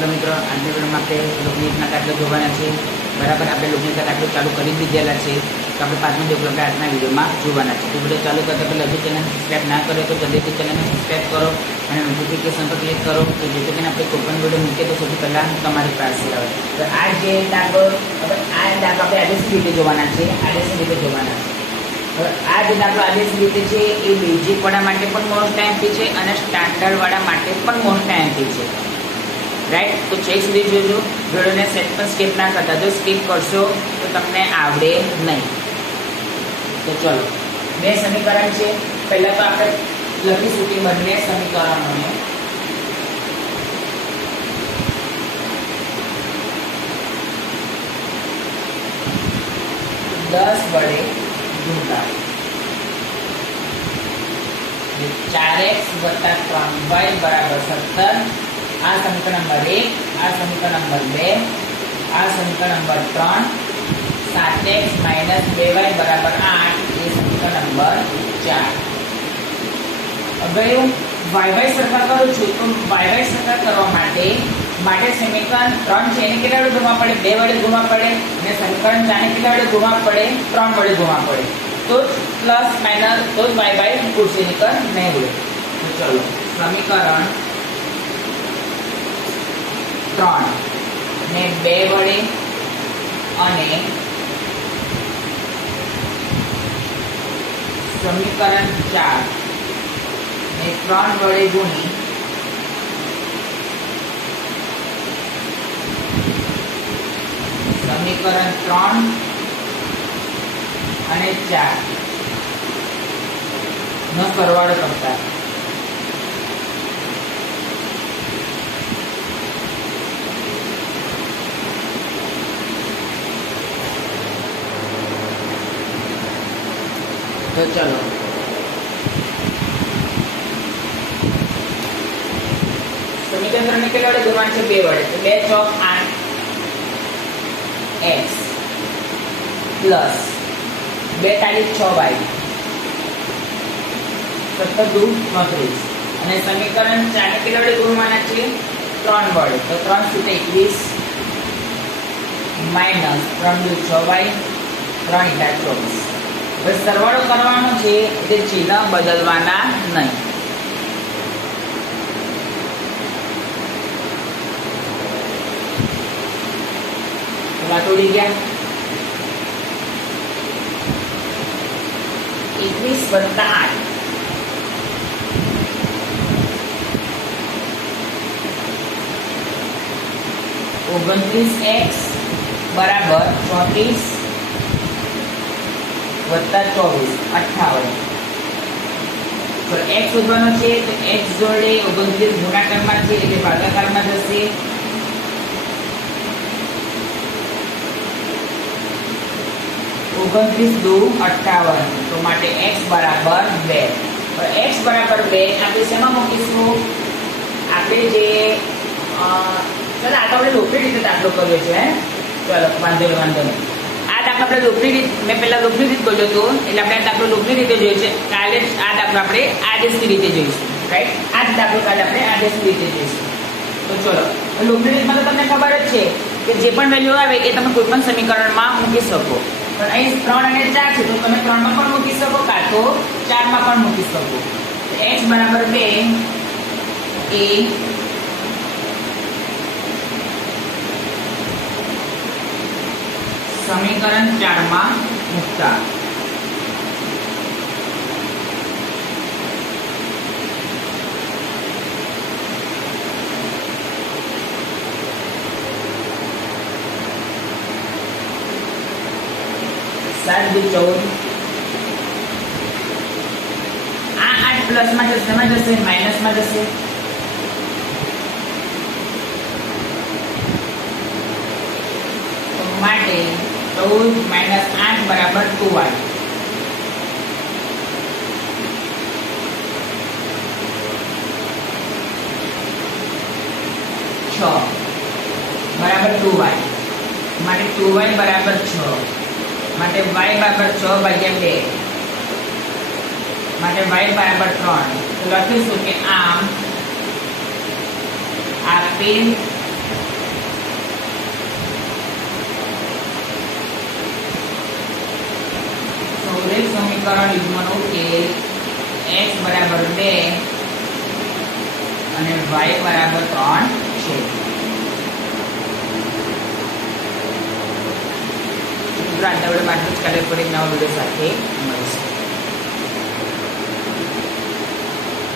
चलो मित्रों आज विडियोમાં આપણે લોગરીધમના દાખલા જોવાના છે બરાબર। આપણે લોગરીધમના દાખલો ચાલુ કરી દીધેલા છે તો આપણે પાંચમો દાખલો આપણે આજના વિડિયોમાં જોવાના છે। તો વિડિયો ચાલુ કરતા પહેલા હજુ ચેનલ સબસ્ક્રાઇબ ના કરો તો જલ્દીથી ચેનલને સબસ્ક્રાઇબ કરો અને નોટિફિકેશન પર ક્લિક કરો તો જેથી કરીને આપણે કોઈ પણ વિડિયો મૂકીએ તો સૌથી પહેલા તમારી પાસે આવે। તો આ જે દાખલો આપણે આદેશી રીતે જોવાના છે, આદેશી રીતે જોવાના છે। આ જે દાખલો આદેશી રીતે છે એ બેઝિક વાળા માટે પણ મોસ્ટ એમપી છે અને સ્ટાન્ડર્ડ વાળા માટે પણ મોસ્ટ એમપી છે, राइट। तो छेक सुधी जोजो, वीडियो ने सेट पर स्किप ना करता, जो स्किप करशो तो तमने आवड़े नहीं। तो चलो बे समीकरण छे, पहला तो आपणे लखीशुं के बंने समीकरणोने दस वडे गुणता 4x + 3y = 17। आ समीकरण नंबर 1, आ समीकरण नंबर 2, आ समीकरण नंबर 3, 7x - 2y = 8 ये समीकरण नंबर 4। अगर हूँ y सरखा करूँ छूँ तो y सरखा करवा माटे समीकरण 3 छे एने केटला वडे गुणवा पड़े, 2 वडे गुणवा पड़े ने समीकरण 4 ने केटला वडे गुणवा पड़े, 3 वडे गुणवा पड़े। तो प्लस माइनस तो y उड़शे नहींतर नहीं उड़े। तो चलो समीकरण 3 ने 2 वडे अने समीकरण 4 ने 3 वडे गुणी समीकरण 3 अने 4 नो सरवाळो करता तो चलो समीकरण के वडे गुणवाना छे 2 वडे, तो 2 चौक 8 x प्लस 2 तारीख 6y 17 2 34 અને સમીકરણ 4 ને કેટલા વડે ગુણવાના છે 3 વડે, તો 3 * 21 માઈનસ 3 * 6y 3 * 24। बस सरवाळो करवानो छे એટલે ચિહ્ન બદલવાના નહીં। વાત ઉડી ગયા। 21 + 8 29x = 34 +24 58। तो x शोधવાનો છે તો x જોડે 29 ગુણાકારમાં છે એટલે ભાગાકારમાં જશે। 29 × 2 = 58 તો માટે x = 2। તો x = 2 આપણે શેમાં મૂકીશું? આપણે જે ચાલો આ તો આપણે લોપરી રીતે દાખલો કર્યો છે। ચાલો વાંધો નહીં। આ દાખલો આપણે લોપરી રીત મેં પહેલા લોપરી રીત બોલ્યો હતો એટલે આપણે આ દાખલો લોપરી રીતે જોયો છે। કાલે આ દાખલો આપણે આદેશી રીતે જોઈશું, રાઈટ। આ જ દાખલો કાલે આપણે આદેશી રીતે જોઈશું। તો ચલો લોપરી રીતમાં તો તમને ખબર જ છે કે જે પણ વેલ્યુ આવે એ તમે કોઈ પણ સમીકરણમાં મૂકી શકો, પણ અહીં 3 અને 4 છે તો તમે 3 માં પણ મૂકી શકો કાં તો 4 માં પણ મૂકી શકો। x = 2 એ समीकरण 4 में मुकता सात 14 आ 8 प्लस में जैसे माइनस में जैसे तो माटे 14 - 8 = 2y। 6 = 2y माटे 2y = 6 माटे y = 6 / 2 માટે y બરાબર 3 તો લખીશું કે આમ આપેલ આપેલ સમીકરણ યુગ્મનો ઉકેલ x બરાબર 2 અને y બરાબર 3 છે. મિત્રો આજના વિડીયોમાં આટલું જ. કાલે ફરી એક નવા વિડીયો સાથે મળીશું.